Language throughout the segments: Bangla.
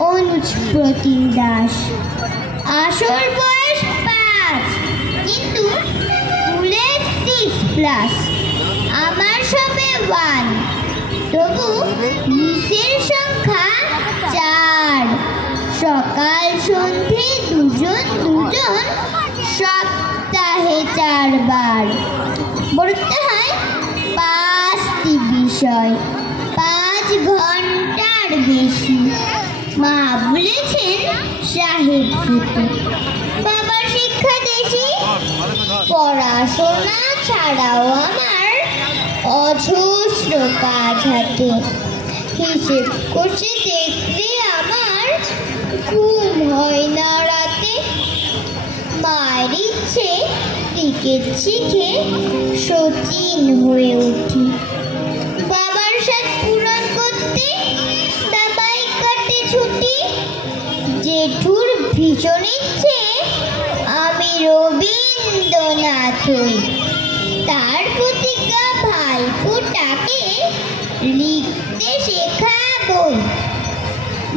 অনুজ প্রতিম দাস। আসল বয়স 5, কিন্তু স্কুলে 6+। আমার সবে 1, তবু মিসের সংখ্যা 4। সকাল সন্ধে দুজন, সপ্তাহে 4 বার। পড়তে হয় 5টি বিষয়, 5 ঘন্টার বেশি। মা বলেছেন সাহেব হতে, বাবার শিক্ষা দেশি। পড়াশোনা ছাড়াও আমার অজস্র কাজ হাতে। হিসেব করছে দেখলে আমার ঘুম হয় না রাতে। মায়ের ইচ্ছে ক্রিকেট শিখে সচিন হয়ে উঠি। বাবার সাথ পূরণ করতে দাবাই কাটে ছুটি। জেঠুর ভীষণ ইচ্ছে আমি রবীন্দ্রনাথ হই। তার প্রতিজ্ঞা ভাইফোঁটাকে লিখতে শেখাবই।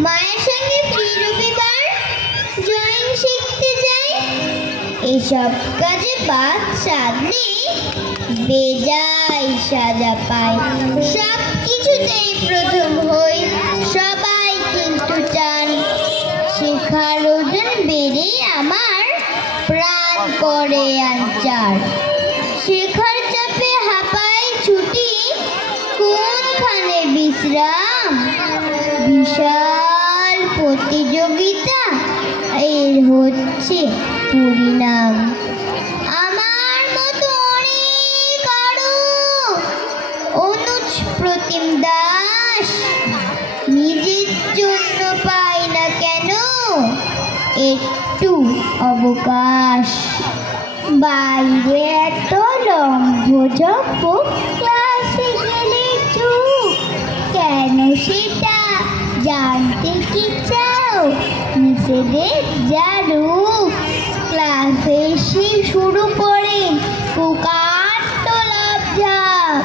মায়ের সঙ্গে ফ্রি রবিবার ড্রয়িং শিখতে যাই। এসব কাজে বাদ সাধলে বেজায় সাজা পাই। সব কিছুতেই প্রথম হই, সবাই কিন্তু চান। শেখার ওজন বেড়ে আমার প্রাণ করে আনচার। শেখার চাপে হাঁপাই ছুটি, কোনখানে বিশ্রাম। বিশাল প্রতিযোগিতা, এর হচ্ছে পরিণাম। আমার মতো অনেক আরো অনুজ প্রতিম দাস নিজের জন্য পাই না কেন একটু অবকাশ। বাইরে এত রম্ভজম্প, ক্লাসে গেলে চুপ কেন সেটা জানতে কি চাও? মিসেদের যা রূপ, ক্লাসে এসে শুরু করে কুকার ঝাপ।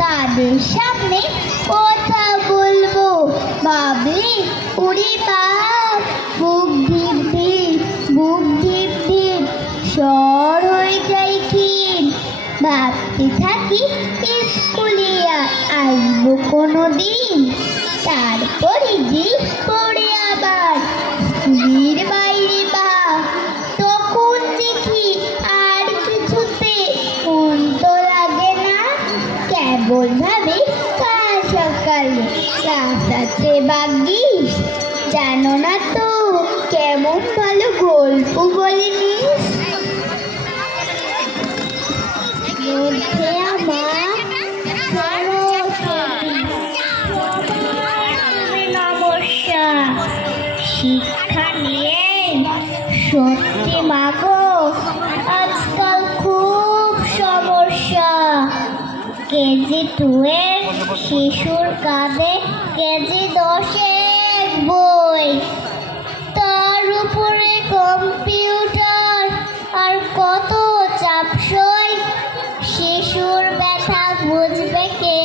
তাদের সামনে কথা বলবো ভাবলে উড়ে বাপ। বুক ঢিপ ঢিপ স্বর হয়ে যায় ক্ষীণ। ভাবতে থাকি স্কুলে আসবো কোনো দিন। তারপরে যে পড়ে আবার স্কুলের বাইরে পা, তখন দেখি আর কিছুতে মন তো লাগে না। কেবল ভাবে কাল সকালে ক্লাস আছে ভাগ্যিস। জানো না তো কেমন ভালো গল্প বলেনি। মধ্যে আমার নমস্যা শিক্ষা নিয়ে সত্যি মাগো আজকাল খুব সমস্যা। কেজি 2 এর শিশুর কাঁধে কেজি 10 এর বই, তার উপরে কম্পিউটার আর কত চাপ সই। শিশুর ব্যথা বুঝবে কে